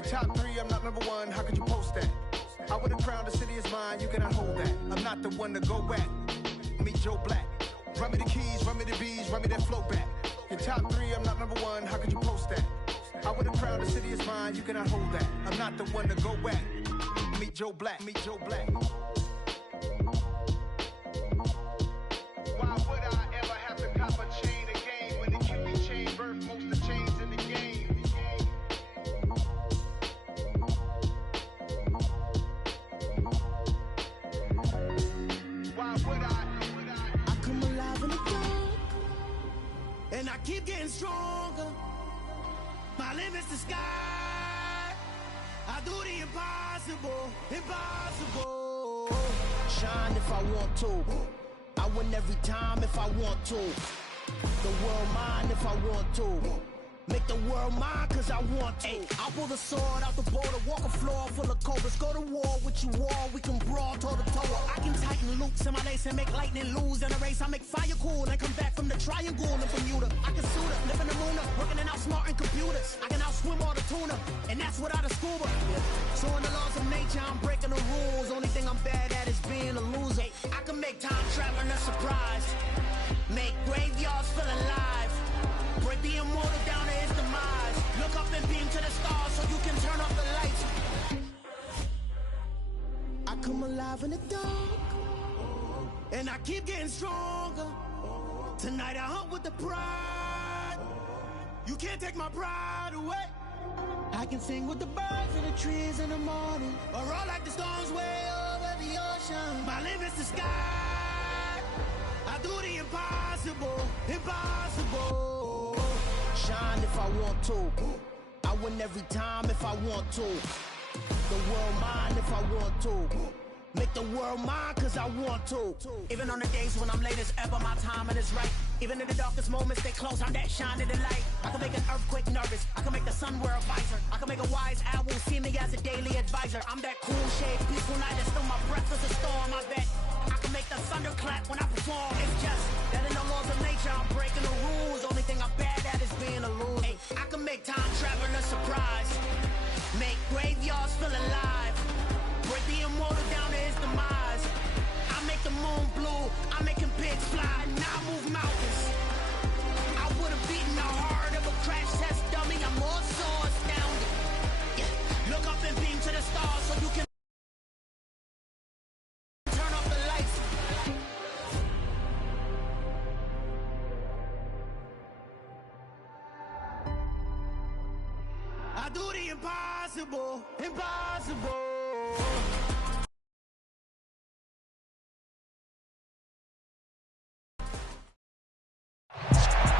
Your top three, I'm not number one, how could you post that? I would've crowned the city is mine, you cannot hold that. I'm not the one to go back. Meet Joe Black. Run me the keys, run me the bees, run me that flow back. Your top three, I'm not number one, how could you post that? I would've crowned the city is mine, you cannot hold that. I'm not the one to go back. Meet Joe Black, meet Joe Black. Why would I ever have to cop a chain again when the cutie chain birth most of the chains in the game? Why would I come alive in the dark, and I keep getting stronger. My limit's the sky. I do the impossible, impossible. Shine if I want to. I win every time if I want to. The world mine if I want to. Make the world mine cause I want to. Ay, I'll pull the sword out the border, walk a floor full of cobras. Go to war with you all, we can brawl toe to toe. I can tighten loops in my lace and make lightning lose in a race. I make fire cool and come back from the triangle in Bermuda. I can suit up, live in the moon up, working and outsmarting computers. I can outswim all the tuna, and that's without a scuba. Yeah. So in the laws of nature, I'm breaking the rules. Only thing I'm bad at is being a loser. Ay, I can make time traveling a surprise. Make graveyards feel alive. Break the immortal down to his demise. Look up and beam to the stars so you can turn off the lights. I come alive in the dark, and I keep getting stronger. Tonight I hunt with the pride. You can't take my pride away. I can sing with the birds and the trees in the morning, or roll like the storms way over the ocean. My limit's the sky. I do the impossible, impossible. Shine if I want to. I win every time if I want to. The world mine if I want to. Make the world mine cause I want to. Even on the days when I'm late as ever, my timing is right. Even in the darkest moments, stay close, I'm that shining the light. I can make an earthquake nervous, I can make the sun wear a visor. I can make a wise owl see me as a daily advisor. I'm that cool shade, peaceful night, and still my breath is a storm, I bet. I can make the thunder clap when I perform. It's just that in the laws of nature, I'm breaking the rules. Only thing I'm bad at is being a loser. Hey, I can make time travel a surprise. Make graveyards feel alive. Break the immortal down to his demise. I make the moon blue. I'm making pigs fly. Now I move mountains. I would have beaten the heart of a crash test dummy. I'm more so astounded. Yeah. Look up and beam to the stars so you can turn off the lights. I do the impossible, impossible.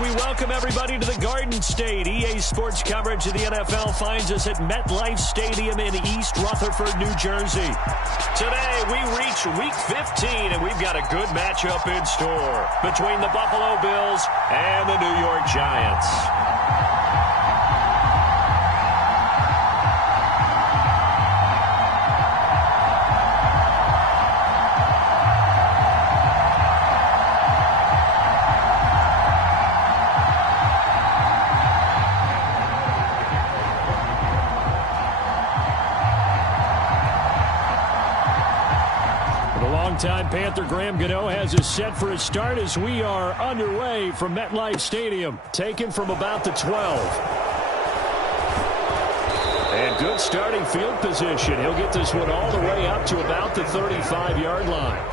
We welcome everybody to the Garden State. EA Sports coverage of the NFL finds us at MetLife Stadium in East Rutherford, New Jersey. Today, we reach Week 15, and we've got a good matchup in store between the Buffalo Bills and the New York Giants. Time Panther Graham Gano has us set for a start as we are underway from MetLife Stadium, taken from about the 12. And good starting field position. He'll get this one all the way up to about the 35-yard line.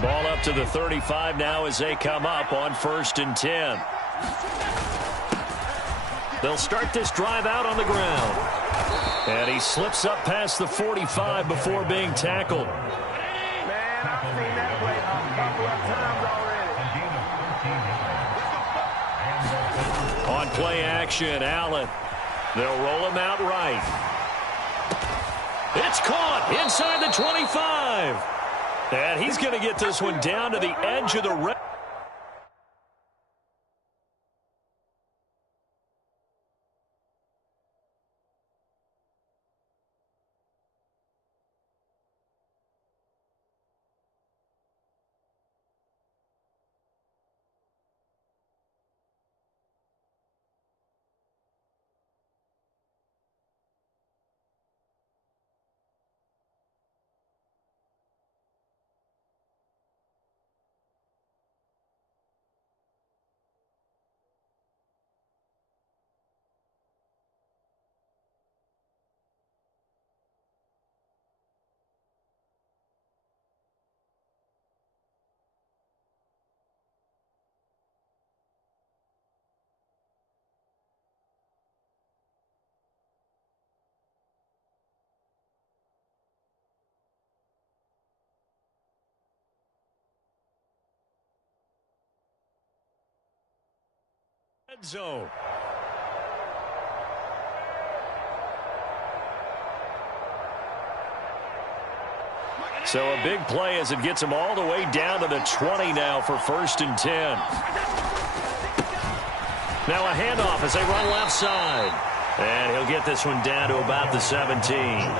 Ball up to the 35 now as they come up on 1st and 10. They'll start this drive out on the ground. And he slips up past the 45 before being tackled. Man, I've seen that play a couple of times already. On play action, Allen. They'll roll him out right. It's caught inside the 25. And he's going to get this one down to the edge of the red. Red zone. So a big play as it gets him all the way down to the 20 now for 1st and 10. Now a handoff as they run left side. And he'll get this one down to about the 17.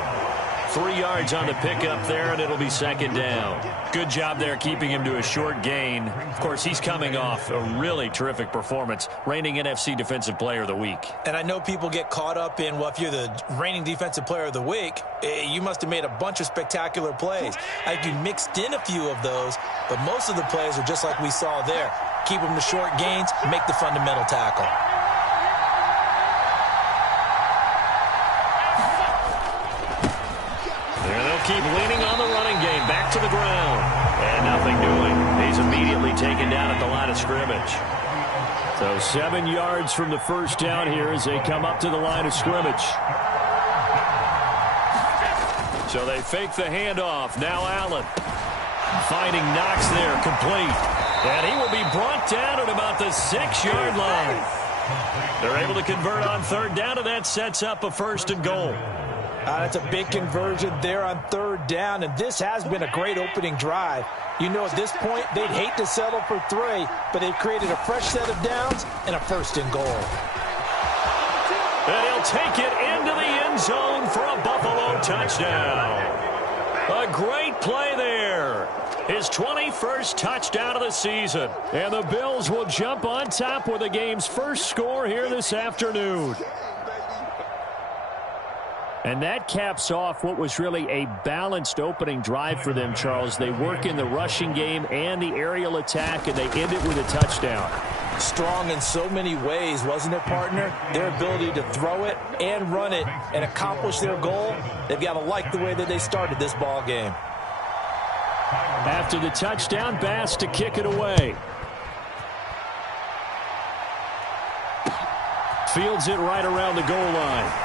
3 yards on the pickup there, and it'll be 2nd down. Good job there keeping him to a short gain. Of course, he's coming off a really terrific performance, reigning NFC Defensive Player of the Week. And I know people get caught up in, well, if you're the reigning Defensive Player of the Week, you must have made a bunch of spectacular plays. I think you mixed in a few of those, but most of the plays are just like we saw there. Keep them to short gains, make the fundamental tackle. Keep leaning on the running game. Back to the ground. And nothing doing. He's immediately taken down at the line of scrimmage. So 7 yards from the 1st down here as they come up to the line of scrimmage. So they fake the handoff. Now Allen. Finding Knox there. Complete. And he will be brought down at about the 6-yard line. They're able to convert on 3rd down, and that sets up a 1st and goal. That's a big conversion there on 3rd down, and this has been a great opening drive. You know, at this point, they'd hate to settle for 3, but they've created a fresh set of downs and a 1st and goal. And he'll take it into the end zone for a Buffalo touchdown. A great play there. His 21st touchdown of the season. And the Bills will jump on top with the game's first score here this afternoon. And that caps off what was really a balanced opening drive for them, Charles. They work in the rushing game and the aerial attack, and they end it with a touchdown. Strong in so many ways, wasn't it, partner? Their ability to throw it and run it and accomplish their goal, they've got to like the way that they started this ball game. After the touchdown, Bass to kick it away. Fields it right around the goal line.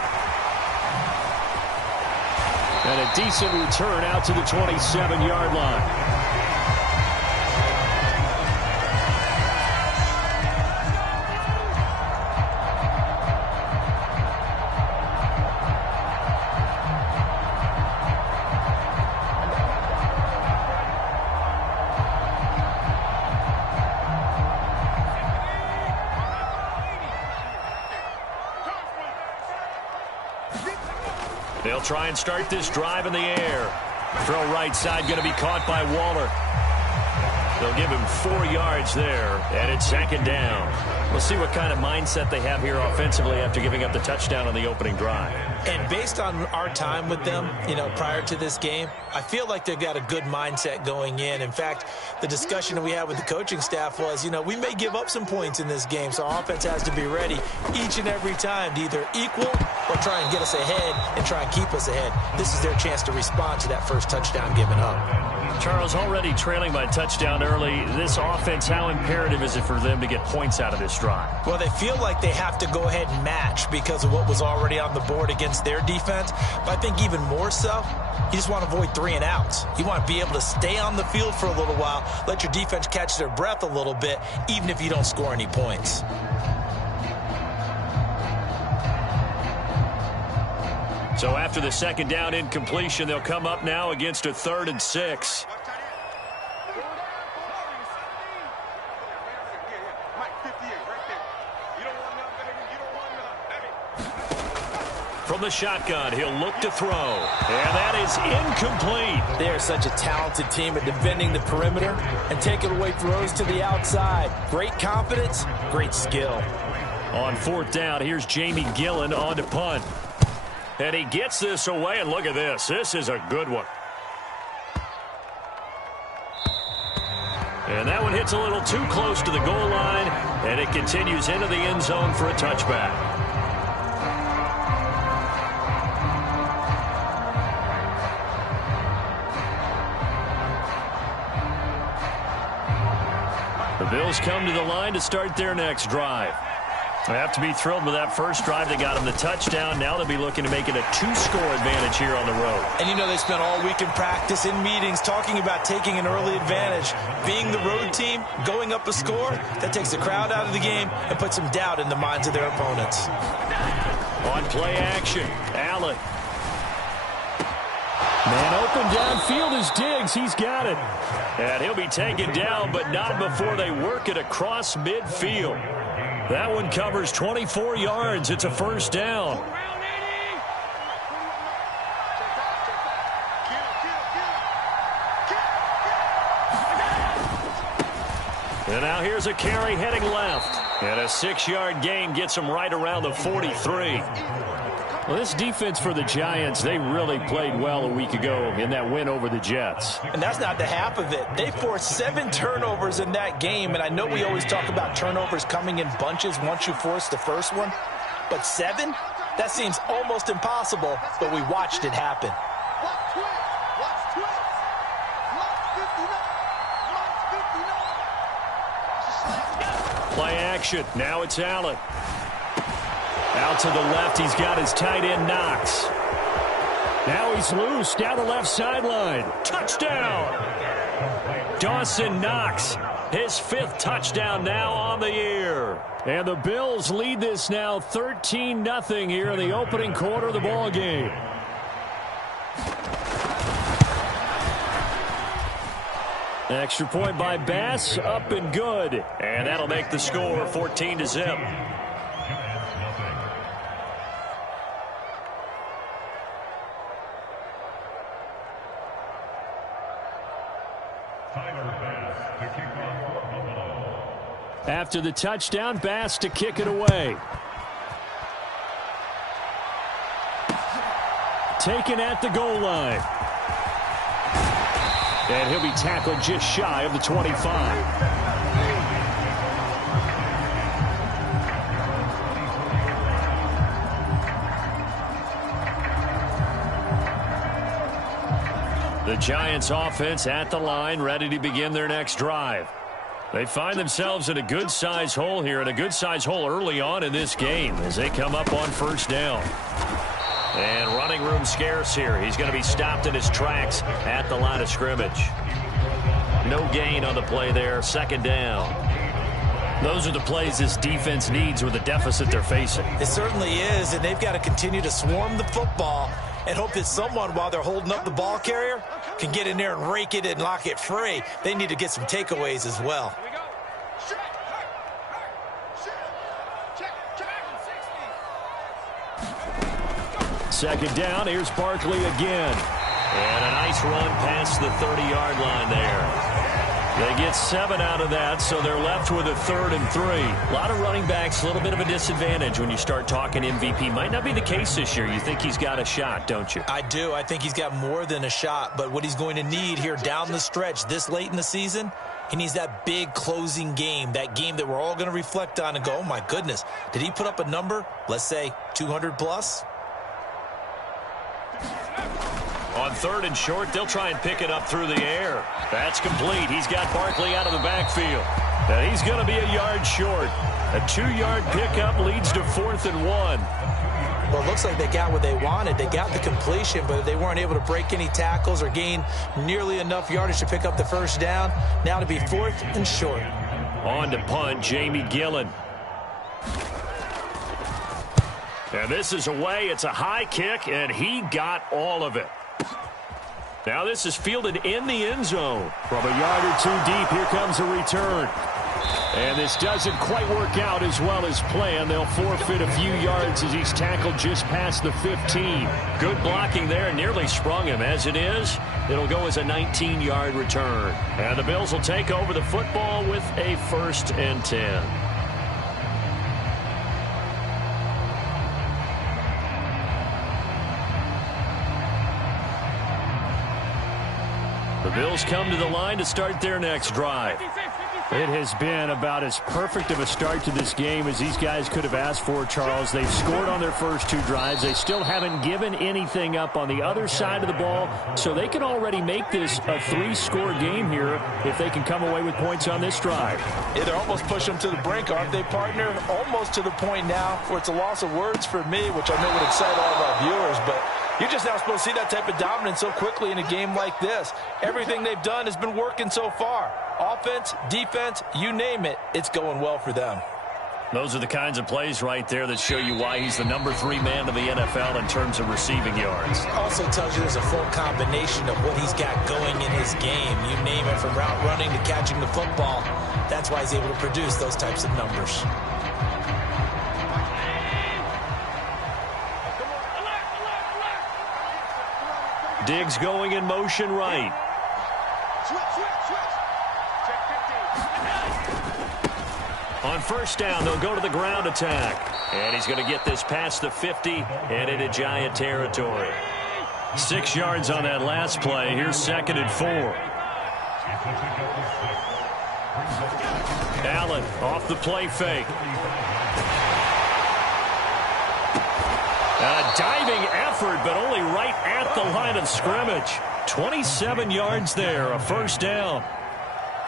And a decent return out to the 27-yard line. They'll try and start this drive in the air. Throw right side going to be caught by Waller. They'll give him 4 yards there, and it's 2nd down. We'll see what kind of mindset they have here offensively after giving up the touchdown on the opening drive. And based on our time with them, you know, prior to this game, I feel like they've got a good mindset going in. In fact, the discussion that we had with the coaching staff was, you know, we may give up some points in this game, so our offense has to be ready each and every time to either equal or try and get us ahead and try and keep us ahead. This is their chance to respond to that first touchdown given up. Charles, already trailing by touchdown early. This offense, how imperative is it for them to get points out of this drive? Well, they feel like they have to go ahead and match because of what was already on the board against their defense. But I think even more so, you just want to avoid 3 and outs. You want to be able to stay on the field for a little while, let your defense catch their breath a little bit, even if you don't score any points. So after the 2nd down incompletion, they'll come up now against a 3rd and 6. From the shotgun, he'll look to throw. And that is incomplete. They are such a talented team at defending the perimeter and taking away throws to the outside. Great confidence, great skill. On 4th down, here's Jamie Gillen on to punt. And he gets this away, and look at this. This is a good one. And that one hits a little too close to the goal line, and it continues into the end zone for a touchback. The Bills come to the line to start their next drive. They have to be thrilled with that first drive. They got them the touchdown. Now they'll be looking to make it a 2-score advantage here on the road. And you know they spent all week in practice, in meetings, talking about taking an early advantage. Being the road team, going up a score, that takes the crowd out of the game and puts some doubt in the minds of their opponents. On play action, Allen. Man open downfield is Diggs. He's got it. And he'll be taken down, but not before they work it across midfield. That one covers 24 yards. It's a first down. And now here's a carry heading left. And a 6-yard gain gets him right around the 43. Well, this defense for the Giants, they really played well a week ago in that win over the Jets. And that's not the half of it. They forced 7 turnovers in that game, and I know we always talk about turnovers coming in bunches once you force the first one, but 7? That seems almost impossible, but we watched it happen. Play action. Now it's Allen. Out to the left, he's got his tight end, Knox. Now he's loose, down the left sideline. Touchdown! Dawson Knox, his 5th touchdown now on the year. And the Bills lead this now 13-0 here in the opening quarter of the ball game. Extra point by Bass, up and good. And that'll make the score 14-0. After the touchdown, Bass to kick it away. Taken at the goal line. And he'll be tackled just shy of the 25. The Giants offense at the line, ready to begin their next drive. They find themselves in a good-size hole here, and a good-size hole early on in this game as they come up on first down. And running room scarce here. He's going to be stopped in his tracks at the line of scrimmage. No gain on the play there, second down. Those are the plays this defense needs with the deficit they're facing. It certainly is, and they've got to continue to swarm the football and hope that someone, while they're holding up the ball carrier, can get in there and rake it and lock it free. They need to get some takeaways as well. Second down, here's Barkley again. And a nice run past the 30-yard line there. They get 7 out of that, so they're left with a 3rd and 3. A lot of running backs, a little bit of a disadvantage when you start talking MVP. Might not be the case this year. You think he's got a shot, don't you? I do. I think he's got more than a shot, but what he's going to need here down the stretch this late in the season, he needs that big closing game, that game that we're all going to reflect on and go, oh, my goodness, did he put up a number, let's say 200 plus? On 3rd and short, they'll try and pick it up through the air. That's complete. He's got Barkley out of the backfield. And he's going to be a yard short. A 2-yard pickup leads to 4th and 1. Well, it looks like they got what they wanted. They got the completion, but they weren't able to break any tackles or gain nearly enough yardage to pick up the first down. Now to be 4th and short. On to punt, Jamie Gillen. And this is away. It's a high kick, and he got all of it. Now this is fielded in the end zone. From a yard or 2 deep, here comes a return. And this doesn't quite work out as well as planned. They'll forfeit a few yards as he's tackled just past the 15. Good blocking there, nearly sprung him. As it is, it'll go as a 19-yard return. And the Bills will take over the football with a 1st and 10. The Bills come to the line to start their next drive. It has been about as perfect of a start to this game as these guys could have asked for, Charles. They've scored on their first 2 drives. They still haven't given anything up on the other side of the ball, so they can already make this a 3-score game here if they can come away with points on this drive. It'll almost push them to the brink, aren't they, partner? Almost to the point now where it's a loss of words for me, which I know would excite all of our viewers, but you're just not supposed to see that type of dominance so quickly in a game like this. Everything they've done has been working so far. Offense, defense, you name it, it's going well for them. Those are the kinds of plays right there that show you why he's the number 3 man of the NFL in terms of receiving yards. Also tells you there's a full combination of what he's got going in his game. You name it, from route running to catching the football. That's why he's able to produce those types of numbers. Diggs going in motion right. On first down, they'll go to the ground attack. And he's going to get this past the 50 and into Giant territory. 6 yards on that last play. Here's 2nd and 4. Allen off the play fake. A diving effort, but only right at the line of scrimmage. 27 yards there, a first down.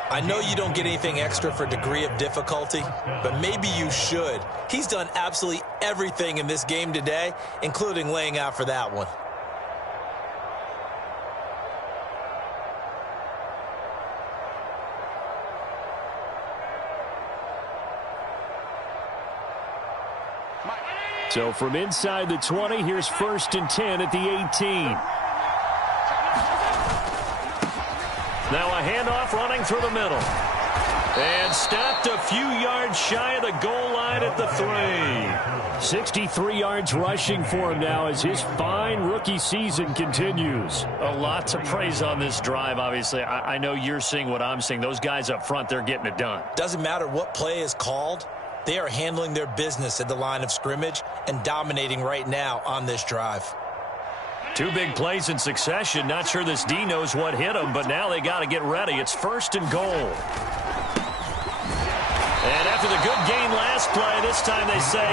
I know you don't get anything extra for degree of difficulty, but maybe you should. He's done absolutely everything in this game today, including laying out for that one. So from inside the 20, here's 1st and 10 at the 18. Now a handoff running through the middle. And stopped a few yards shy of the goal line at the 3. 63 yards rushing for him now as his fine rookie season continues. A lot to praise on this drive, obviously. I know you're seeing what I'm seeing. Those guys up front, they're getting it done. Doesn't matter what play is called. They are handling their business at the line of scrimmage and dominating right now on this drive. 2 big plays in succession. Not sure this D knows what hit him, but now they got to get ready. It's 1st and goal. And after the good gain last play, this time they say,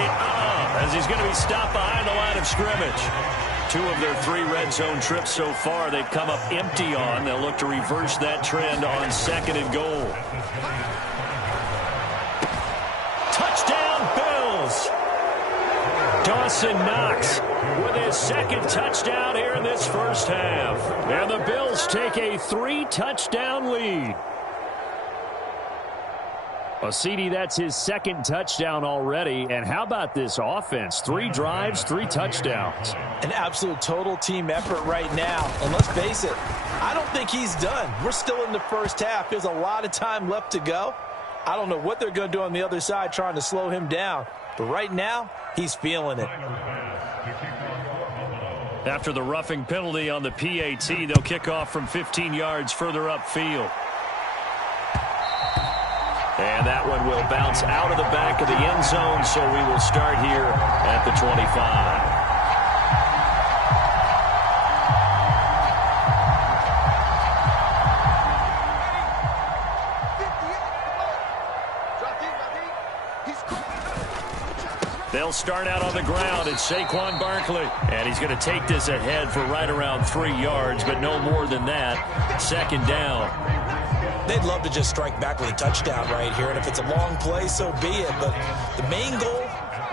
as he's going to be stopped behind the line of scrimmage. 2 of their 3 red zone trips so far, they've come up empty on. They'll look to reverse that trend on 2nd and goal. Touchdown, Bills! Dawson Knox with his 2nd touchdown here in this first half. And the Bills take a 3-touchdown lead. Well, CD, that's his 2nd touchdown already. And how about this offense? 3 drives, 3 touchdowns. An absolute total team effort right now. And let's face it, I don't think he's done. We're still in the first half. There's a lot of time left to go. I don't know what they're going to do on the other side trying to slow him down. But right now, he's feeling it. After the roughing penalty on the PAT, they'll kick off from 15 yards further upfield. And that one will bounce out of the back of the end zone, so we will start here at the 25. They'll start out on the ground. It's Saquon Barkley. And he's going to take this ahead for right around 3 yards, but no more than that. 2nd down. They'd love to just strike back with a touchdown right here. And if it's a long play, so be it. But the main goal,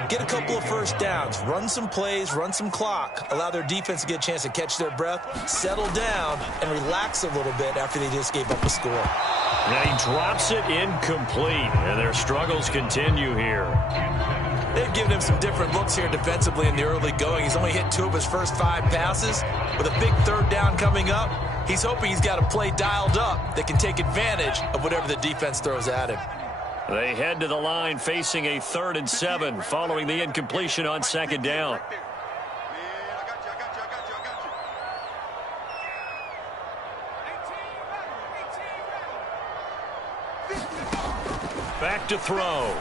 get a couple of first downs. Run some plays, run some clock. Allow their defense to get a chance to catch their breath, settle down, and relax a little bit after they just gave up a score. Now he drops it incomplete. And their struggles continue here. They've given him some different looks here defensively in the early going. He's only hit 2 of his first 5 passes. With a big 3rd down coming up, he's hoping he's got a play dialed up that can take advantage of whatever the defense throws at him. They head to the line facing a 3rd and 7 following the incompletion on 2nd down. Back to throw.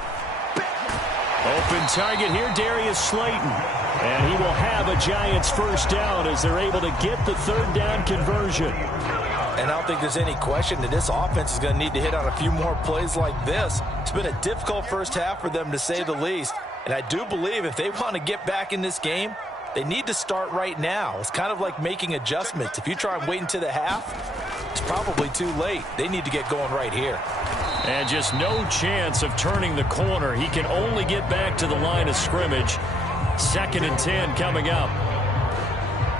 Open target here, Darius Slayton. And he will have of a Giants first down as they're able to get the third down conversion. And I don't think there's any question that this offense is going to need to hit on a few more plays like this. It's been a difficult first half for them, to say the least. And I do believe if they want to get back in this game, they need to start right now. It's kind of like making adjustments. If you try and wait until the half, it's probably too late. They need to get going right here. And just no chance of turning the corner. He can only get back to the line of scrimmage. 2nd and 10 coming up.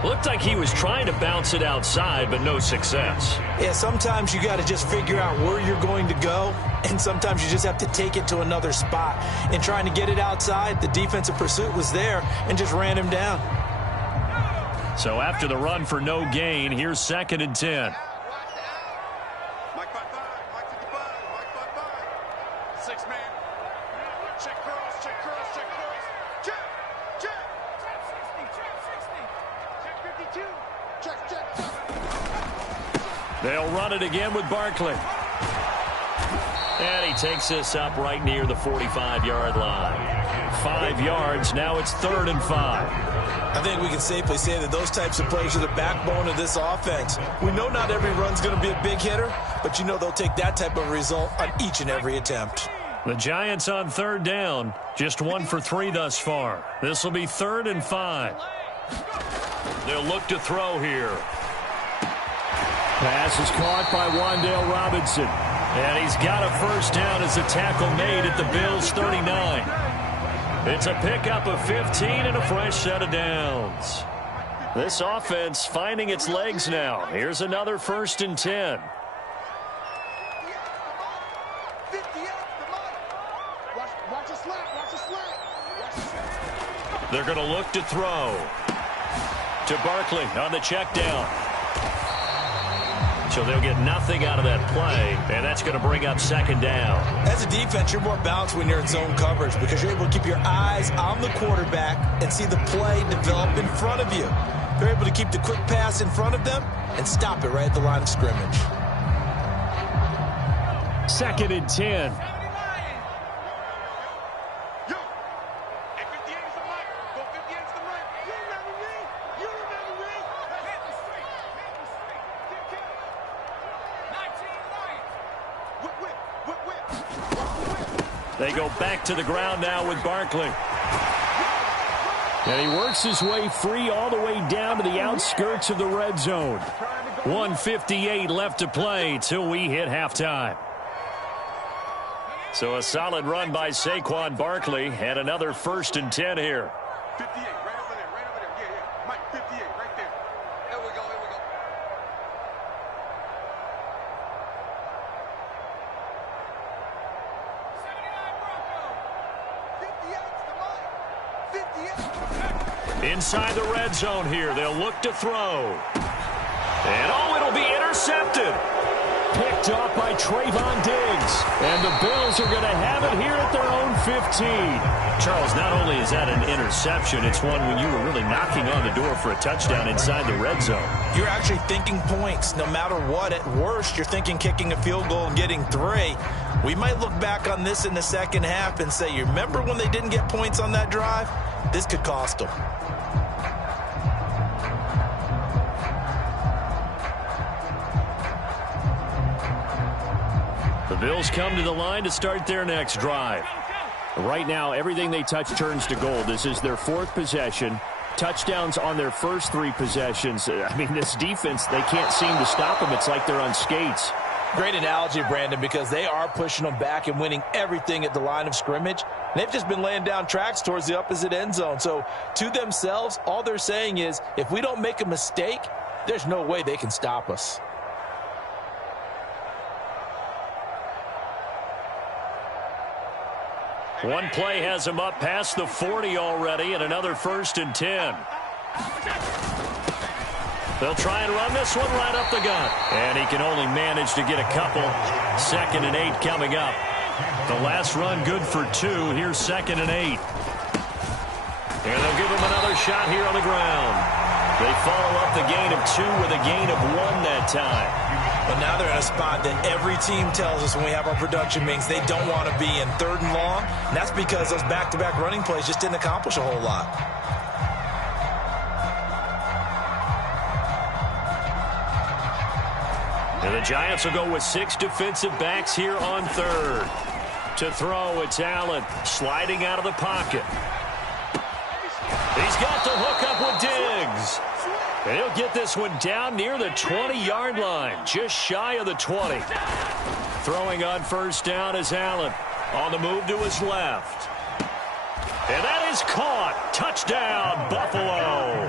Looked like he was trying to bounce it outside, but no success. Yeah, sometimes you got to just figure out where you're going to go, and sometimes you just have to take it to another spot. In trying to get it outside, the defensive pursuit was there and just ran him down. So after the run for no gain, here's 2nd and 10. They'll run it again with Barkley. And he takes this up right near the 45-yard line. 5 yards. Now it's 3rd and 5. I think we can safely say that those types of plays are the backbone of this offense. We know not every run's going to be a big hitter, but you know they'll take that type of result on each and every attempt. The Giants on 3rd down. Just 1 for 3 thus far. This will be 3rd and 5. They'll look to throw here. Pass is caught by Wan'Dale Robinson. And he's got a first down as a tackle made at the Bills' 39. It's a pickup of 15 and a fresh set of downs. This offense finding its legs now. Here's another 1st and 10. They're going to look to throw to Barkley on the check down. So they'll get nothing out of that play, and that's going to bring up 2nd down. As a defense, you're more balanced when you're in zone coverage because you're able to keep your eyes on the quarterback and see the play develop in front of you. You're able to keep the quick pass in front of them and stop it right at the line of scrimmage. 2nd and 10. They go back to the ground now with Barkley. And he works his way free all the way down to the outskirts of the red zone. 1:58 left to play till we hit halftime. So a solid run by Saquon Barkley and another 1st and 10 here. 58, right over there, yeah. Mike, 58, right there. Here we go. 58. Inside the red zone here, they'll look to throw. And it'll be intercepted. Picked off by Trayvon Diggs. And the Bills are going to have it here at their own 15. Charles, not only is that an interception, it's one when you were really knocking on the door for a touchdown inside the red zone. You're actually thinking points no matter what. At worst, you're thinking kicking a field goal and getting 3. We might look back on this in the second half and say, you remember when they didn't get points on that drive? This could cost them. The Bills come to the line to start their next drive. Right now, everything they touch turns to gold. This is their 4th possession. Touchdowns on their first 3 possessions. I mean, this defense, they can't seem to stop them. It's like they're on skates. Great analogy, Brandon, because they are pushing them back and winning everything at the line of scrimmage. They've just been laying down tracks towards the opposite end zone. So to themselves, all they're saying is, if we don't make a mistake, there's no way they can stop us. One play has him up past the 40 already, and another 1st and 10. They'll try and run this one right up the gut. And he can only manage to get a couple. 2nd and 8 coming up. The last run good for 2. Here's 2nd and 8. And they'll give him another shot here on the ground. They follow up the gain of 2 with a gain of 1 that time. But now they're in a spot that every team tells us when we have our production meetings they don't want to be in, 3rd and long. And that's because those back-to-back running plays just didn't accomplish a whole lot. The Giants will go with 6 defensive backs here on third. To throw, it's Allen sliding out of the pocket. He's got the hook up with Diggs. And he'll get this one down near the 20-yard line, just shy of the 20. Throwing on first down is Allen. On the move to his left. And that is caught. Touchdown, Buffalo.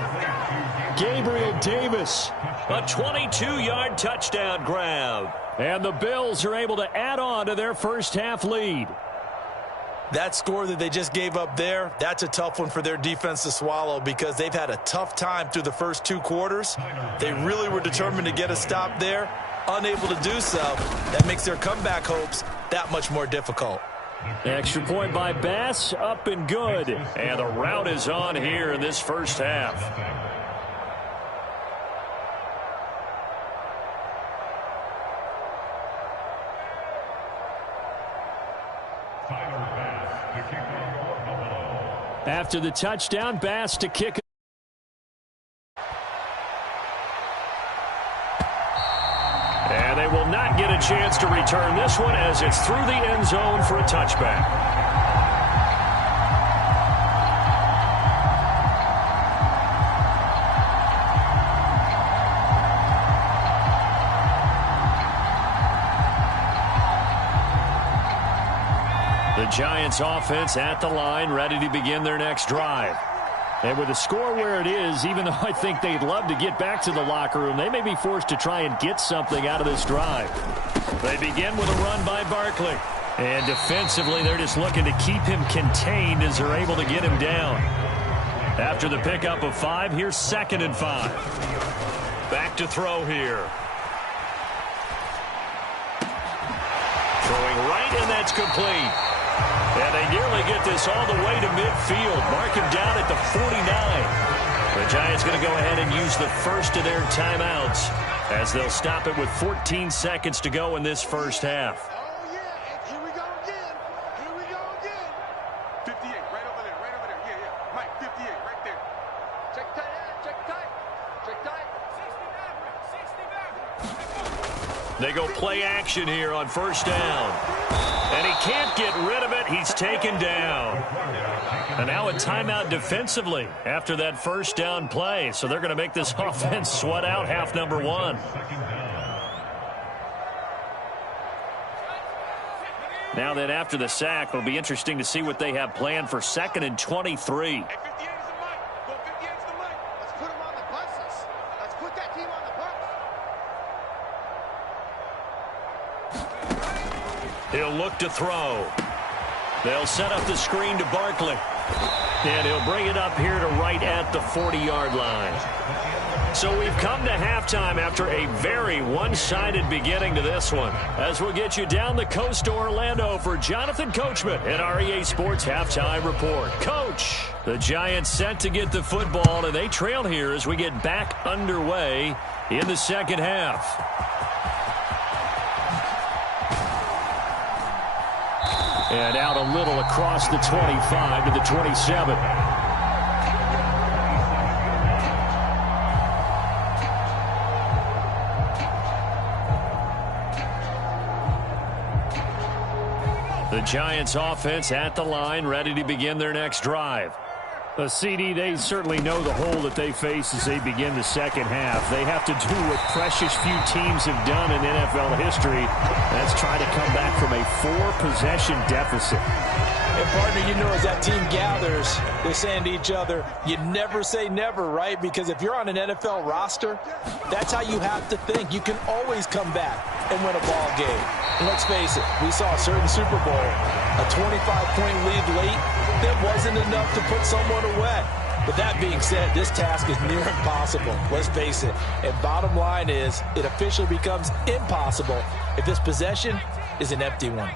Gabriel Davis, a 22-yard touchdown grab. And the Bills are able to add on to their first half lead. That score that they just gave up there, that's a tough one for their defense to swallow because they've had a tough time through the first 2 quarters. They really were determined to get a stop there, unable to do so. That makes their comeback hopes that much more difficult. Extra point by Bass, up and good. And the rout is on here in this first half. After the touchdown, Bass to kick. And they will not get a chance to return this one as it's through the end zone for a touchback. The Giants offense at the line, ready to begin their next drive. And with the score where it is, even though I think they'd love to get back to the locker room, they may be forced to try and get something out of this drive. They begin with a run by Barkley. And defensively, they're just looking to keep him contained as they're able to get him down. After the pickup of 5, here's 2nd and 5. Back to throw here. Throwing right, and that's complete. And they nearly get this all the way to midfield. Mark him down at the 49. The Giants going to go ahead and use the first of their timeouts as they'll stop it with 14 seconds to go in this first half. Oh, yeah. Here we go again. Here we go again. 58, right over there. Right over there. Yeah, yeah. Mike, 58, right there. Check tight. Check tight. Check tight. 60 back. They go play action here on first down. And he can't get rid of it. He's taken down. And now a timeout defensively after that first down play. So they're going to make this offense sweat out half number 1. Now that after the sack, it'll be interesting to see what they have planned for 2nd and 23. Hey, 58 is the mic. Go 58 is the mic. Let's put him on the buses. Let's put that team on the bus. He'll look to throw. They'll set up the screen to Barkley. And he'll bring it up here to right at the 40-yard line. So we've come to halftime after a very one-sided beginning to this one. As we'll get you down the coast to Orlando for Jonathan Coachman in our EA Sports Halftime Report. Coach, the Giants set to get the football, and they trail here as we get back underway in the second half. And out a little across the 25 to the 27. The Giants offense at the line, ready to begin their next drive. The CD, they certainly know the hole that they face as they begin the second half. They have to do what precious few teams have done in NFL history. That's try to come back from a 4-possession deficit. And, partner, you know, as that team gathers, they're saying to each other, you never say never, right? Because if you're on an NFL roster, that's how you have to think. You can always come back and win a ball game. And let's face it, we saw a certain Super Bowl, a 25-point lead late, that wasn't enough to put someone away. But that being said, this task is near impossible. Let's face it. And bottom line is, it officially becomes impossible if this possession is an empty one.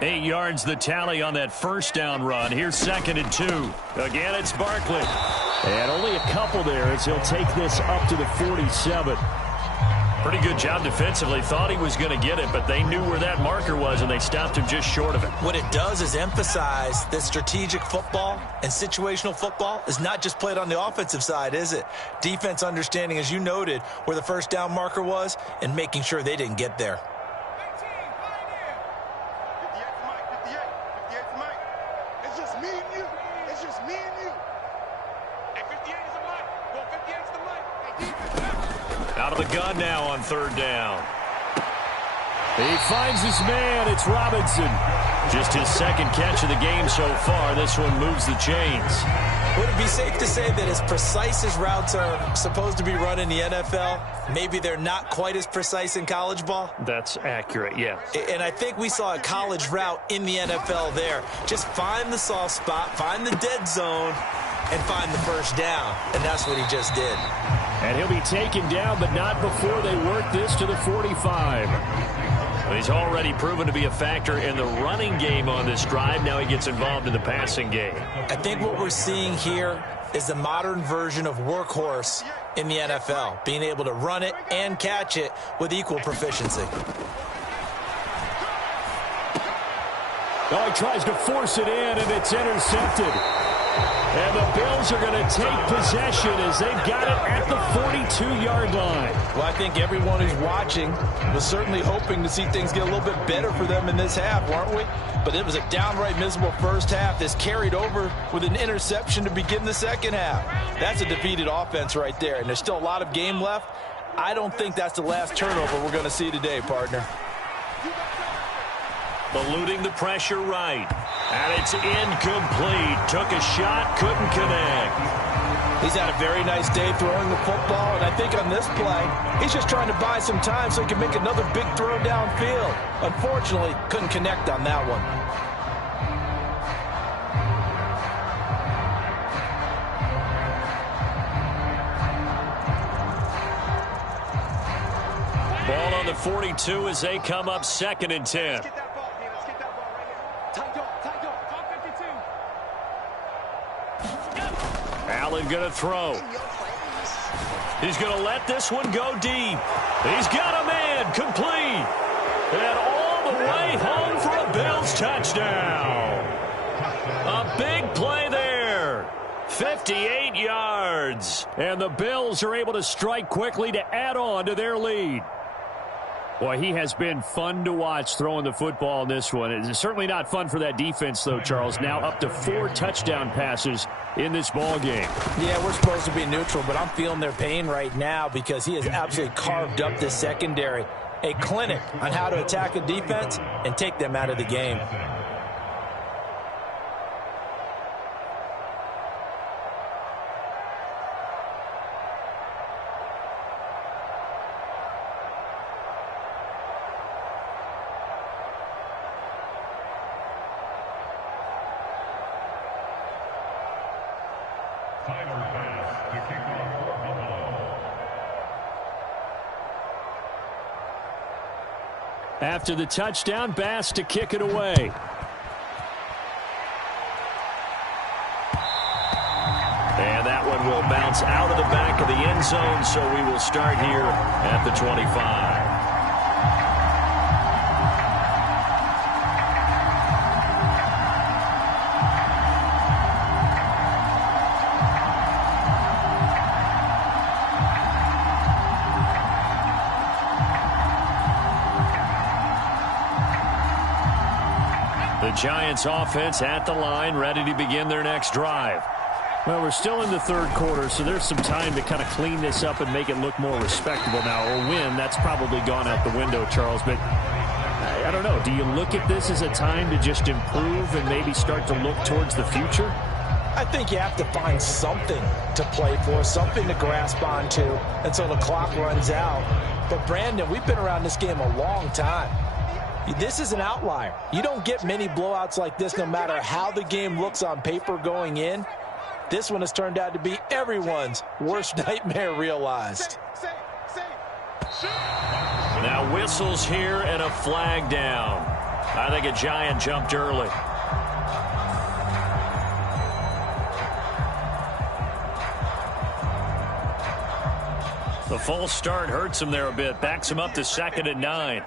8 yards the tally on that first down run. Here's 2nd and 2. Again, it's Barkley. And only a couple there as he'll take this up to the 47. Pretty good job defensively. Thought he was going to get it, but they knew where that marker was, and they stopped him just short of it. What it does is emphasize that strategic football and situational football is not just played on the offensive side, is it? Defense understanding, as you noted, where the first down marker was and making sure they didn't get there. 58's Mike, 58's Mike. It's just me and you. It's just me and you. Hey, 58 is a Mike. Well, 58's the Mike. Hey, defense. Out of the gun now on third down. He finds his man. It's Robinson. Just his second catch of the game so far. This one moves the chains. Would it be safe to say that as precise as routes are supposed to be run in the NFL, maybe they're not quite as precise in college ball? That's accurate, yeah. And I think we saw a college route in the NFL there. Just find the soft spot, find the dead zone, and find the first down. And that's what he just did. And he'll be taken down, but not before they work this to the 45. He's already proven to be a factor in the running game on this drive. Now he gets involved in the passing game. I think what we're seeing here is the modern version of workhorse in the NFL, being able to run it and catch it with equal proficiency. Oh, he tries to force it in, and it's intercepted. And the Bills are going to take possession as they've got it at the 42-yard line. Well, I think everyone who's watching was certainly hoping to see things get a little bit better for them in this half, weren't we? But it was a downright miserable first half. This carried over with an interception to begin the second half. That's a defeated offense right there, and there's still a lot of game left. I don't think that's the last turnover we're going to see today, partner. Eluding the pressure right. And it's incomplete. Took a shot, couldn't connect. He's had a very nice day throwing the football, and I think on this play, he's just trying to buy some time so he can make another big throw downfield. Unfortunately, couldn't connect on that one. Ball on the 42 as they come up 2nd and 10. Allen going to throw. He's going to let this one go deep. He's got a man complete. And all the way home for a Bills touchdown. A big play there. 58 yards. And the Bills are able to strike quickly to add on to their lead. Boy, he has been fun to watch throwing the football in this one. It's certainly not fun for that defense, though, Charles. Now up to 4 touchdown passes in this ball game. Yeah, we're supposed to be neutral, but I'm feeling their pain right now because he has absolutely carved up the secondary. A clinic on how to attack a defense and take them out of the game. After the touchdown, Bass to kick it away. And that one will bounce out of the back of the end zone, so we will start here at the 25. The Giants offense at the line, ready to begin their next drive. Well, we're still in the third quarter, so there's some time to kind of clean this up and make it look more respectable now. Or win, that's probably gone out the window, Charles. But I don't know. Do you look at this as a time to just improve and maybe start to look towards the future? I think you have to find something to play for, something to grasp onto until the clock runs out. But, Brandon, we've been around this game a long time. This is an outlier. You don't get many blowouts like this no matter how the game looks on paper going in. This one has turned out to be everyone's worst nightmare realized. Now whistles here and a flag down. I think a Giant jumped early. The false start hurts him there a bit. Backs him up to 2nd and 9.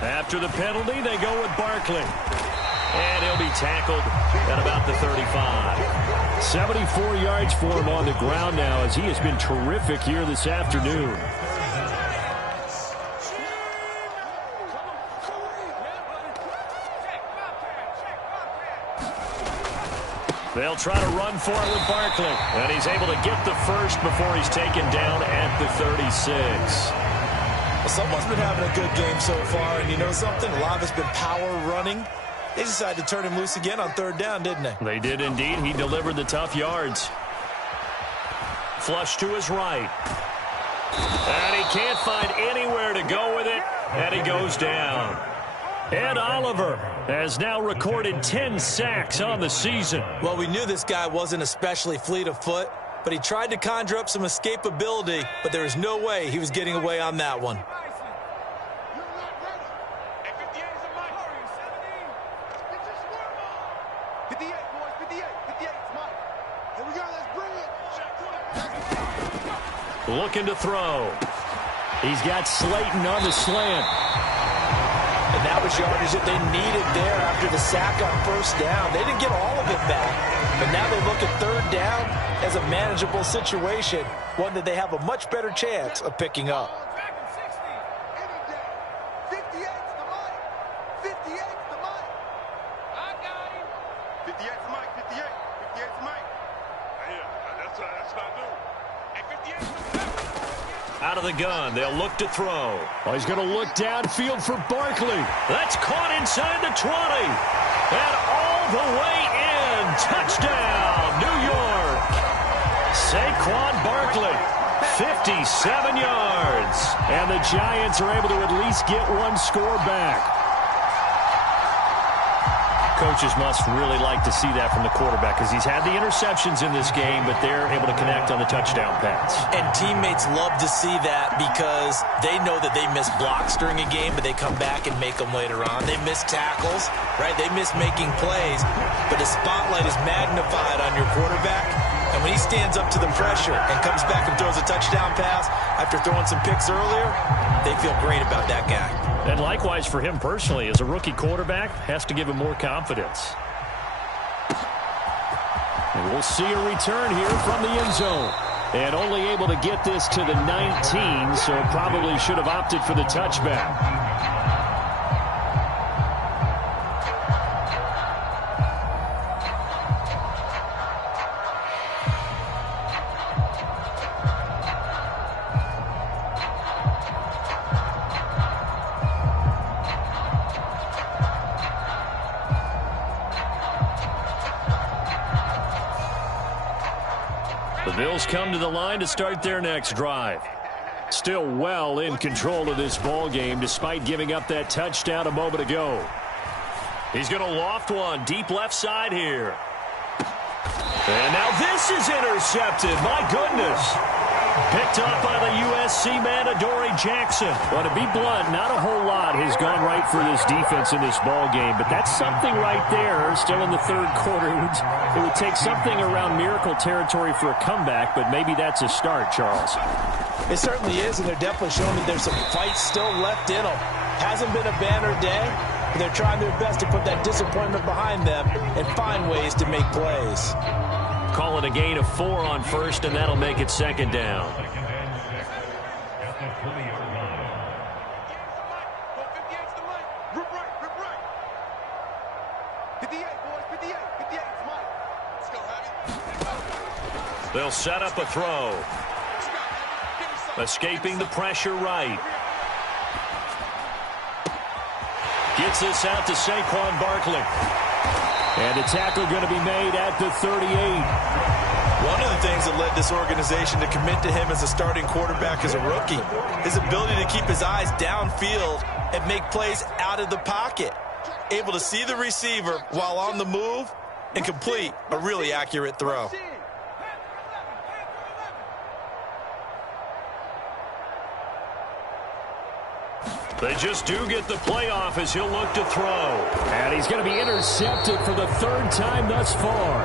After the penalty, they go with Barkley. And he'll be tackled at about the 35. 74 yards for him on the ground now, as he has been terrific here this afternoon. They'll try to run for it with Barkley. And he's able to get the first before he's taken down at the 36. Well, someone's been having a good game so far, and you know something? A lot of it's been power running. They decided to turn him loose again on 3rd down, didn't they? They did indeed. He delivered the tough yards. Flush to his right. And he can't find anywhere to go with it, and he goes down. Ed Oliver has now recorded 10 sacks on the season. Well, we knew this guy wasn't especially fleet of foot, but he tried to conjure up some escapability, but there was no way he was getting away on that one. Looking to throw. He's got Slayton on the slant. And that was yardage that they needed there after the sack on 1st down. They didn't get all of it back, but now they look at 3rd down as a manageable situation, one that they have a much better chance of picking up. Out of the gun, they'll look to throw. Oh, he's going to look downfield for Barkley. That's caught inside the 20. And all the way in. Touchdown, New York. Saquon Barkley, 57 yards. And the Giants are able to at least get one score back. Coaches must really like to see that from the quarterback, because he's had the interceptions in this game, but they're able to connect on the touchdown pass. And teammates love to see that, because they know that they miss blocks during a game, but they come back and make them later on. They miss tackles, right? They miss making plays, but the spotlight is magnified on your quarterback. And when he stands up to the pressure and comes back and throws a touchdown pass after throwing some picks earlier, they feel great about that guy. And likewise for him personally, as a rookie quarterback, has to give him more confidence. And we'll see a return here from the end zone. And only able to get this to the 19, so probably should have opted for the touchback. The Bills come to the line to start their next drive. Still well in control of this ball game despite giving up that touchdown a moment ago. He's going to loft one deep left side here. And now this is intercepted. My goodness. Picked up by the USC man, Adoree Jackson. Well, to be blunt, not a whole lot has gone right for this defense in this ball game, but that's something right there. Still in the 3rd quarter. It would take something around miracle territory for a comeback, but maybe that's a start, Charles. It certainly is, and they're definitely showing that there's some fight still left in them. Hasn't been a banner day, but they're trying their best to put that disappointment behind them and find ways to make plays. Call it a gain of 4 on 1st, and that'll make it 2nd down. They'll set up a throw. Escaping the pressure right. Gets this out to Saquon Barkley. And a tackle going to be made at the 38. One of the things that led this organization to commit to him as a starting quarterback as a rookie, his ability to keep his eyes downfield and make plays out of the pocket. Able to see the receiver while on the move and complete a really accurate throw. They just do get the playoff as he'll look to throw. And he's going to be intercepted for the 3rd time thus far.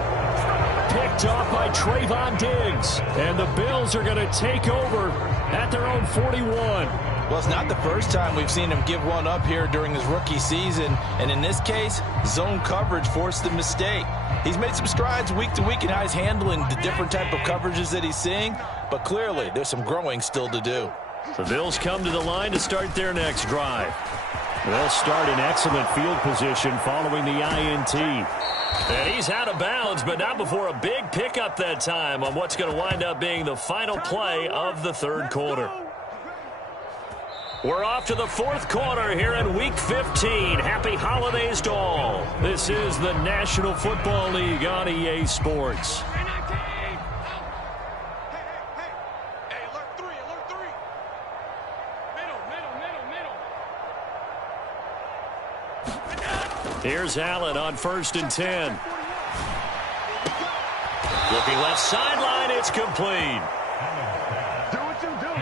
picked off by Trayvon Diggs. And the Bills are going to take over at their own 41. Well, it's not the first time we've seen him give one up here during his rookie season. And in this case, zone coverage forced the mistake. He's made some strides week to week in how he's handling the different type of coverages that he's seeing. But clearly, there's some growing still to do. The Bills come to the line to start their next drive. They'll start in excellent field position following the INT. And he's out of bounds, but not before a big pickup that time on what's going to wind up being the final play of the third quarter. We're off to the fourth quarter here in Week 15. Happy holidays to all. This is the National Football League on EA Sports. Here's Allen on 1st and 10. Looking left sideline, it's complete. Do what you do.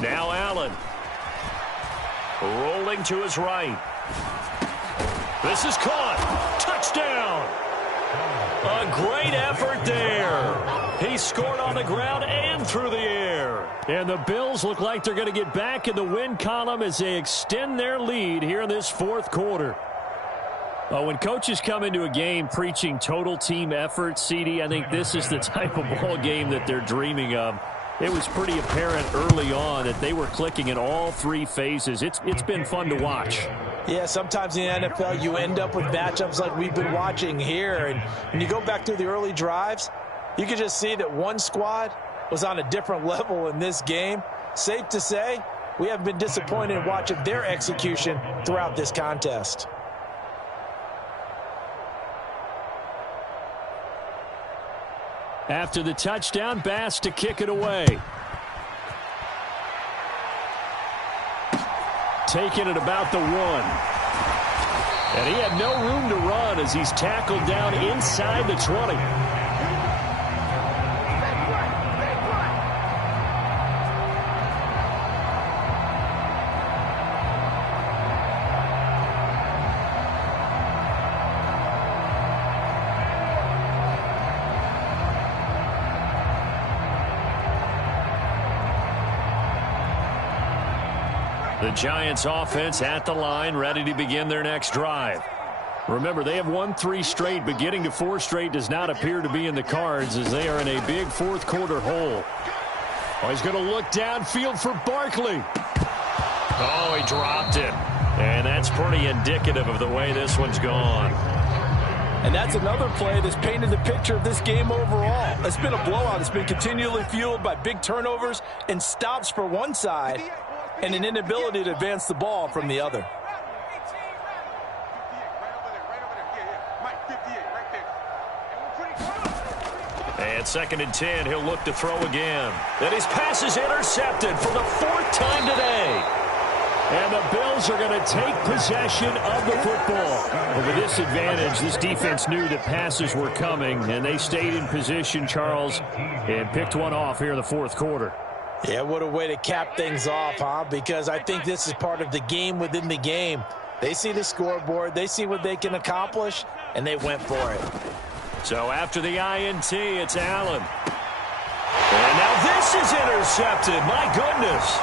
Now Allen. Rolling to his right. This is caught. Touchdown. A great effort there. He scored on the ground and through the air. And the Bills look like they're going to get back in the win column as they extend their lead here in this fourth quarter. When coaches come into a game preaching total team effort, CD, I think this is the type of ball game that they're dreaming of. It was pretty apparent early on that they were clicking in all three phases. It's been fun to watch. Yeah, sometimes in the NFL you end up with matchups like we've been watching here. And when you go back through the early drives, you can just see that one squad was on a different level in this game. Safe to say, we haven't been disappointed in watching their execution throughout this contest. After the touchdown, Bass to kick it away. Taking it about the 1. And he had no room to run as he's tackled down inside the 20. The Giants offense at the line, ready to begin their next drive. Remember, they have won 3 straight, but getting to 4 straight does not appear to be in the cards as they are in a big fourth quarter hole. Oh, he's going to look downfield for Barkley. Oh, he dropped it. And that's pretty indicative of the way this one's gone. And that's another play that's painted the picture of this game overall. It's been a blowout. It's been continually fueled by big turnovers and stops for one side and an inability to advance the ball from the other. And 2nd and 10, he'll look to throw again. And his pass is intercepted for the 4th time today. And the Bills are going to take possession of the football. But with this advantage, this defense knew that passes were coming, and they stayed in position, Charles, and picked one off here in the fourth quarter. Yeah, what a way to cap things off, huh? Because I think this is part of the game within the game. They see the scoreboard, they see what they can accomplish, and they went for it. So after the INT, it's Allen. And now this is intercepted. My goodness.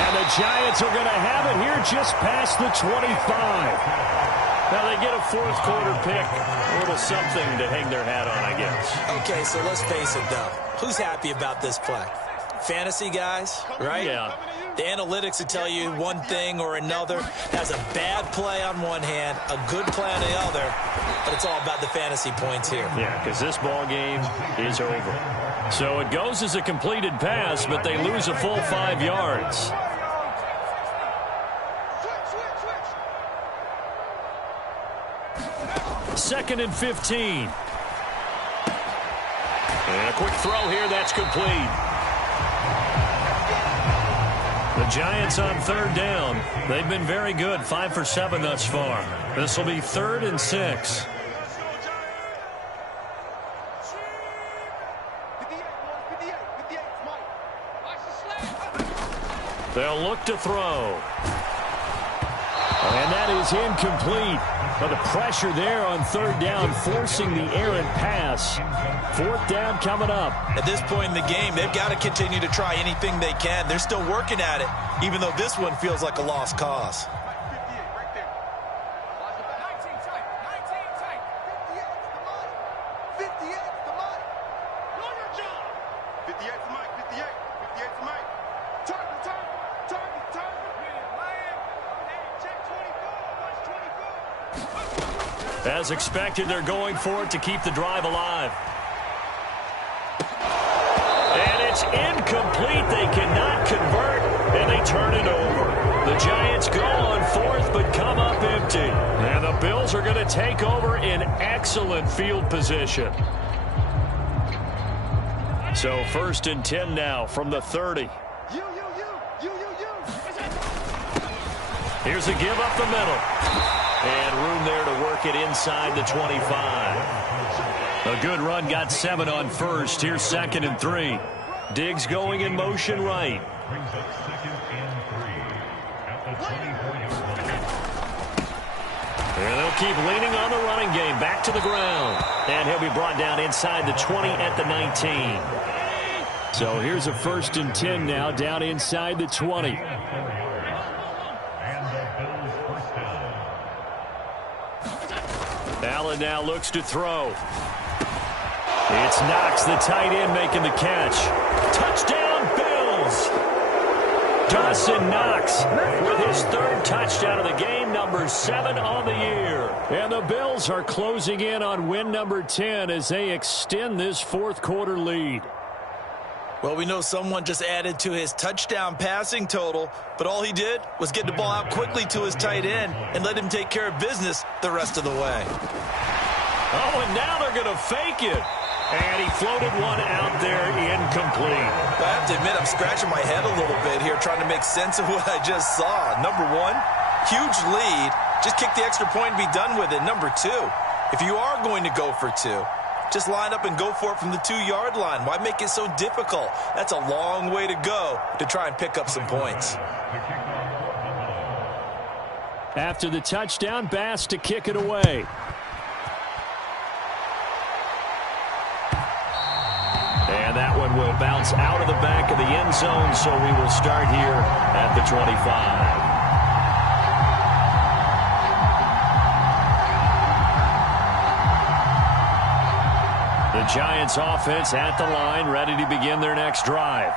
And the Giants are going to have it here just past the 25. Now they get a fourth quarter pick. A little something to hang their hat on, I guess. Okay, so let's face it, though. Who's happy about this play? Fantasy guys, right? Yeah. The analytics will tell you one thing or another. Has a bad play on one hand, a good play on the other, but it's all about the fantasy points here. Yeah, because this ball game is over. So it goes as a completed pass, but they lose a full 5 yards. Second and 15. And a quick throw here, that's complete. The Giants on 3rd down. They've been very good, 5 for 7 thus far. This will be 3rd and 6. They'll look to throw. And that is incomplete. But the pressure there on third down, forcing the errant pass. Fourth down coming up. At this point in the game, they've got to continue to try anything they can. They're still working at it, even though this one feels like a lost cause. 58's Mike, 58's Mike. Target. As expected, they're going for it to keep the drive alive. And it's incomplete. They cannot convert, and they turn it over. The Giants go on fourth, but come up empty. And the Bills are going to take over in excellent field position. So 1st and 10 now from the 30. Here's a give up the middle. And room there to work it inside the 25. A good run, got 7 on first. Here's 2nd and 3. Diggs going in motion right. And they'll keep leaning on the running game. Back to the ground. And he'll be brought down inside the 20 at the 19. So here's a 1st and 10 now, down inside the 20. Allen now looks to throw. It's Knox, the tight end, making the catch. Touchdown, Bills! Dawson Knox with his 3rd touchdown of the game, number 7 on the year. And the Bills are closing in on win number 10 as they extend this 4th quarter lead. Well, we know someone just added to his touchdown passing total, but all he did was get the ball out quickly to his tight end and let him take care of business the rest of the way. Oh, and now they're going to fake it. And he floated one out there incomplete. I have to admit, I'm scratching my head a little bit here trying to make sense of what I just saw. Number 1, huge lead. Just kick the extra point and be done with it. Number 2, if you are going to go for 2, just line up and go for it from the 2-yard line. Why make it so difficult? That's a long way to go to try and pick up some points. After the touchdown, Bass to kick it away. And that one will bounce out of the back of the end zone, so we will start here at the 25. The Giants offense at the line, ready to begin their next drive.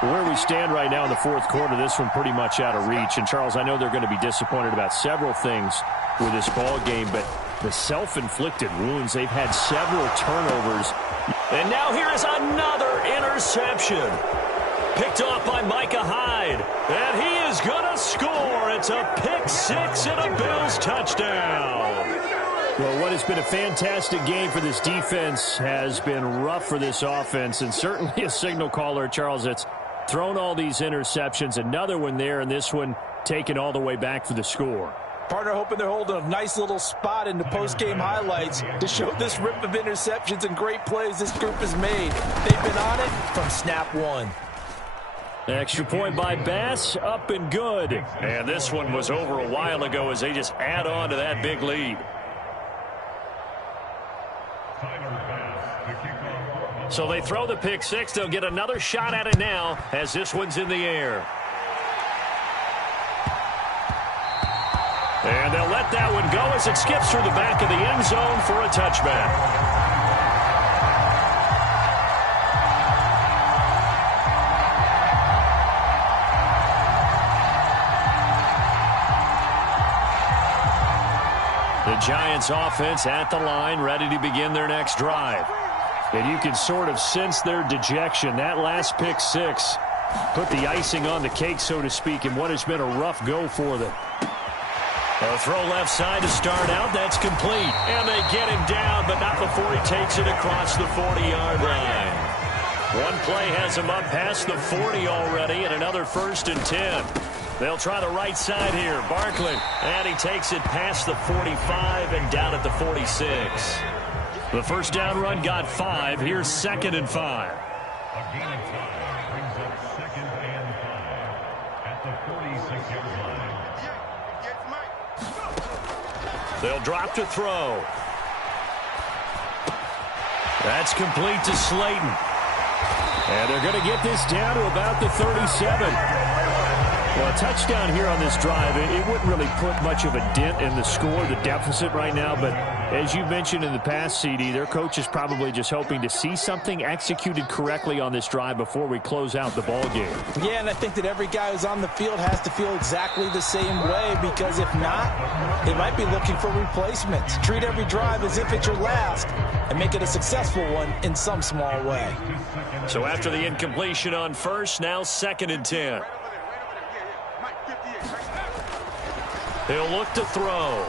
Where we stand right now in the 4th quarter, this one pretty much out of reach. And, Charles, I know they're going to be disappointed about several things with this ball game, but the self-inflicted wounds, they've had several turnovers. And now here is another interception. Picked off by Micah Hyde. And he is going to score. It's a pick 6 and a Bills touchdown. Well, what has been a fantastic game for this defense has been rough for this offense, and certainly a signal caller, Charles, that's thrown all these interceptions. Another one there, and this one taken all the way back for the score. Partner hoping they're holding a nice little spot in the post-game highlights to show this rip of interceptions and great plays this group has made. They've been on it from snap 1. Extra point by Bass, up and good. And this one was over a while ago as they just add on to that big lead. So they throw the pick 6. They'll get another shot at it now as this one's in the air. And they'll let that one go as it skips through the back of the end zone for a touchback. The Giants offense at the line, ready to begin their next drive. And you can sort of sense their dejection. That last pick 6 put the icing on the cake, so to speak, in what has been a rough go for them. A throw left side to start out. That's complete. And they get him down, but not before he takes it across the 40-yard line. One play has him up past the 40 already, and another 1st and 10. They'll try the right side here. Barkley. And he takes it past the 45 and down at the 46. The 1st down run got 5. Here's 2nd and 5. They'll drop to throw. That's complete to Slayton. And they're going to get this down to about the 37. Well, a touchdown here on this drive, it wouldn't really put much of a dent in the score, the deficit right now. But as you mentioned in the past, CD, their coach is probably just hoping to see something executed correctly on this drive before we close out the ball game. Yeah, and I think that every guy who's on the field has to feel exactly the same way, because if not, they might be looking for replacements. Treat every drive as if it's your last and make it a successful one in some small way. So after the incompletion on first, now 2nd and 10. He'll look to throw.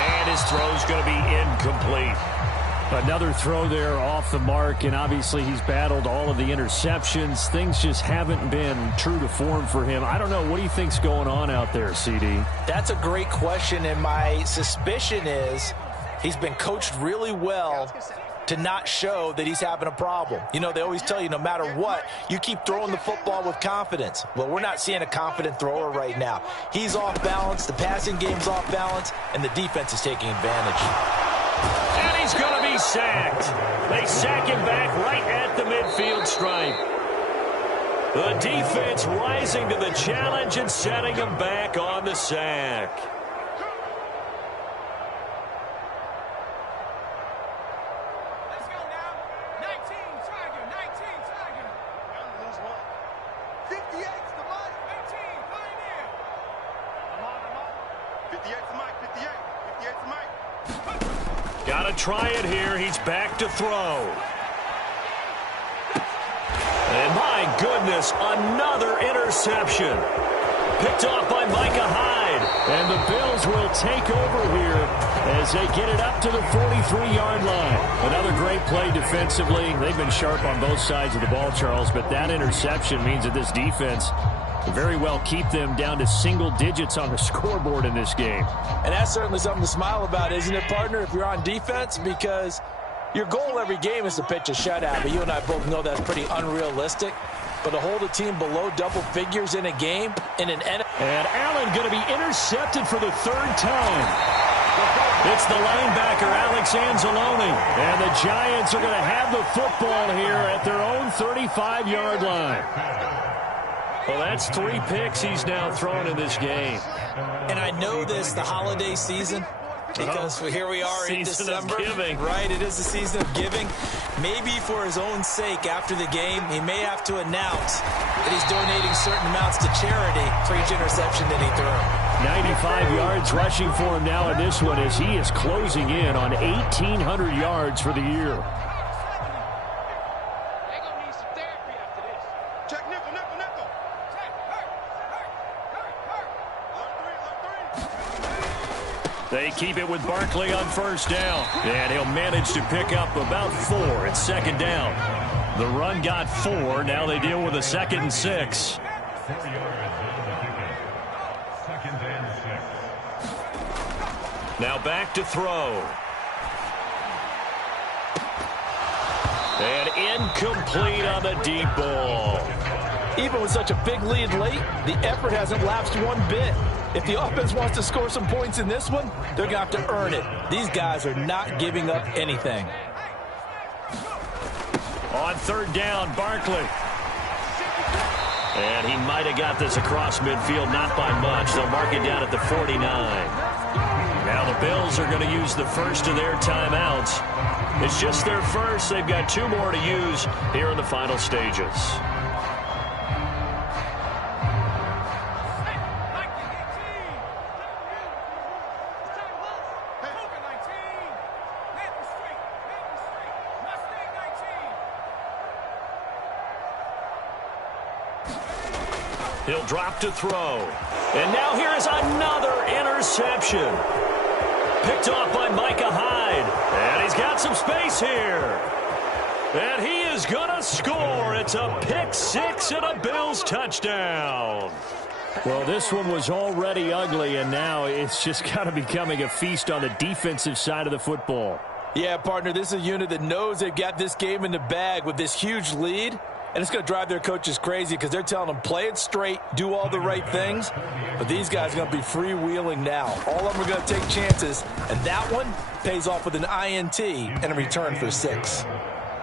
And his throw's going to be incomplete. Another throw there off the mark, and obviously he's battled all of the interceptions. Things just haven't been true to form for him. I don't know. What do you think's going on out there, CD? That's a great question, and my suspicion is he's been coached really well to not show that he's having a problem. You know, they always tell you no matter what, you keep throwing the football with confidence. Well, we're not seeing a confident thrower right now. He's off balance, the passing game's off balance, and the defense is taking advantage. And he's going to be sacked. They sack him back right at the midfield stripe. The defense rising to the challenge and setting him back on the sack. Got to try it here. He's back to throw. And my goodness, another interception. Picked off by Micah Hyde. And the Bills will take over here as they get it up to the 43-yard line. Another great play defensively. They've been sharp on both sides of the ball, Charles, but that interception means that this defense very well keep them down to single digits on the scoreboard in this game. And that's certainly something to smile about, isn't it, partner, if you're on defense? Because your goal every game is to pitch a shutout, but you and I both know that's pretty unrealistic. But to hold a team below double figures in a game, in an NFL. And Allen going to be intercepted for the 3rd time. It's the linebacker, Alex Anzalone. And the Giants are going to have the football here at their own 35-yard line. Well, that's 3 picks he's now thrown in this game. And I know this, the holiday season, because here we are in December. Giving. Right, it is the season of giving. Maybe for his own sake after the game, he may have to announce that he's donating certain amounts to charity for each interception that he threw. 95 yards rushing for him now in this one as he is closing in on 1,800 yards for the year. They keep it with Barkley on 1st down. And he'll manage to pick up about 4 at 2nd down. The run got 4. Now they deal with a 2nd and 6. Now back to throw. And incomplete on the deep ball. Even with such a big lead late, the effort hasn't lapsed one bit. If the offense wants to score some points in this one, they're going to have to earn it. These guys are not giving up anything. On 3rd down, Barkley. And he might have got this across midfield, not by much. They'll mark it down at the 49. Now the Bills are going to use the first of their timeouts. It's just their first. They've got 2 more to use here in the final stages. He'll drop to throw. And now here is another interception. Picked off by Micah Hyde. And he's got some space here. And he is going to score. It's a pick 6 and a Bills touchdown. Well, this one was already ugly, and now it's just kind of becoming a feast on the defensive side of the football. Yeah, partner, this is a unit that knows they've got this game in the bag with this huge lead. And it's going to drive their coaches crazy because they're telling them, play it straight, do all the right things. But these guys are going to be freewheeling now. All of them are going to take chances. And that one pays off with an INT and a return for 6.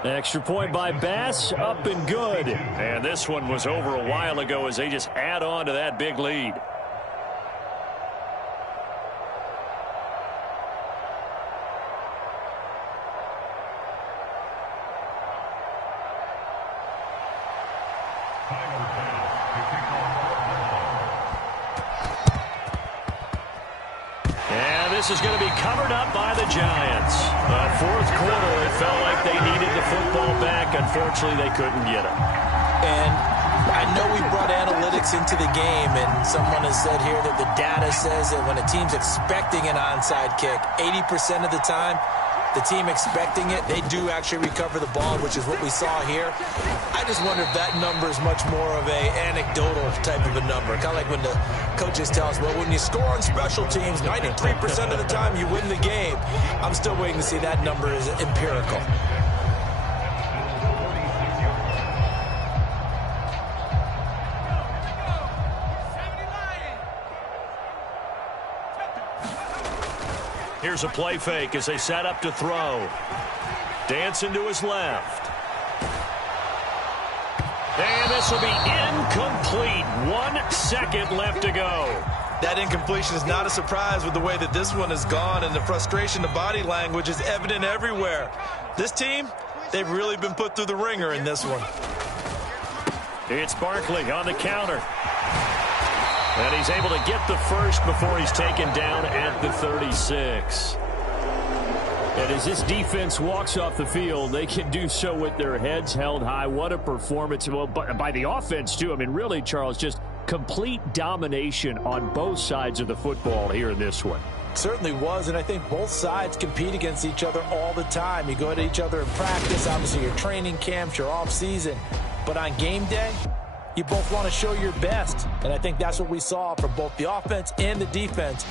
Extra point by Bass, up and good. And this one was over a while ago as they just add on to that big lead. This is going to be covered up by the Giants. Fourth quarter, it felt like they needed the football back. Unfortunately, they couldn't get it. And I know we brought analytics into the game, and someone has said here that the data says that when a team's expecting an onside kick, 80% of the time, the team expecting it, they do actually recover the ball, which is what we saw here. I just wonder if that number is much more of a anecdotal type of a number. Kind of like when the coaches tell us, well, when you score on special teams, 93% of the time you win the game. I'm still waiting to see that number is empirical. Here's a play fake as they set up to throw. Dancing to his left. And this will be incomplete. 1 second left to go. That incompletion is not a surprise with the way that this one has gone, and the frustration, the body language is evident everywhere. This team, they've really been put through the ringer in this one. It's Barkley on the counter. And he's able to get the first before he's taken down at the 36. And as this defense walks off the field, they can do so with their heads held high. What a performance. Well, by the offense, too. I mean, really, Charles, just complete domination on both sides of the football here in this one. Certainly was, and I think both sides compete against each other all the time. You go at each other in practice, obviously your training camps, your off-season. But on game day, you both want to show your best, and I think that's what we saw from both the offense and the defense